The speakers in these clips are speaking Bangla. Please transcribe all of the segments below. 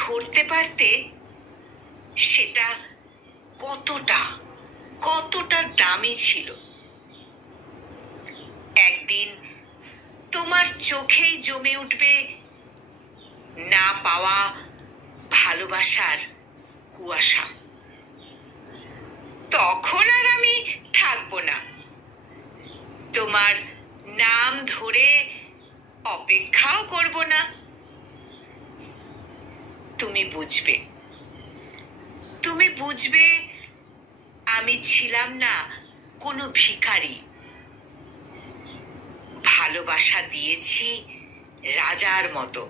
ধরতে পারতে সেটা কতটা কতটা দামি ছিল। একদিন তোমার চোখেই জমে উঠবে না পাওয়া ভালোবাসার কুয়াশা। তখন আর আমি থাকবো না, তোমার নাম ধরে অপেক্ষাও করব না। তুমি বুঝবে আমি ছিলাম না কোনো ভিখারি। ভালোবাসা দিয়েছি রাজার মতো,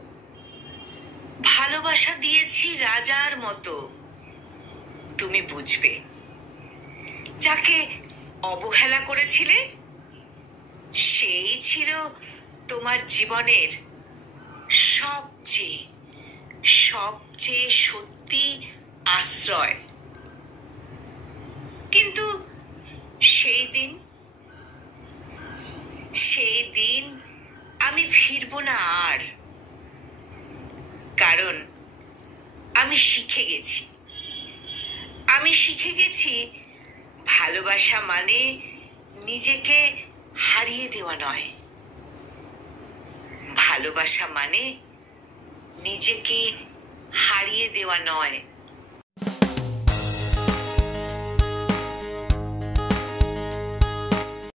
ভালোবাসা দিয়েছি রাজার মতো। তুমি বুঝবে, যাকে অবহেলা করেছিলে সেই ছিল তোমার জীবনের সবচেয়ে সবচেয়ে সত্যি আশ্রয়। কিন্তু সেই দিন আমি ফিরব না আর, কারণ আমি শিখে গেছি ভালোবাসা মানে নিজেকে হারিয়ে দেওয়া নয়, ভালোবাসা মানে নিজেকে হারিয়ে দেওয়া নয়।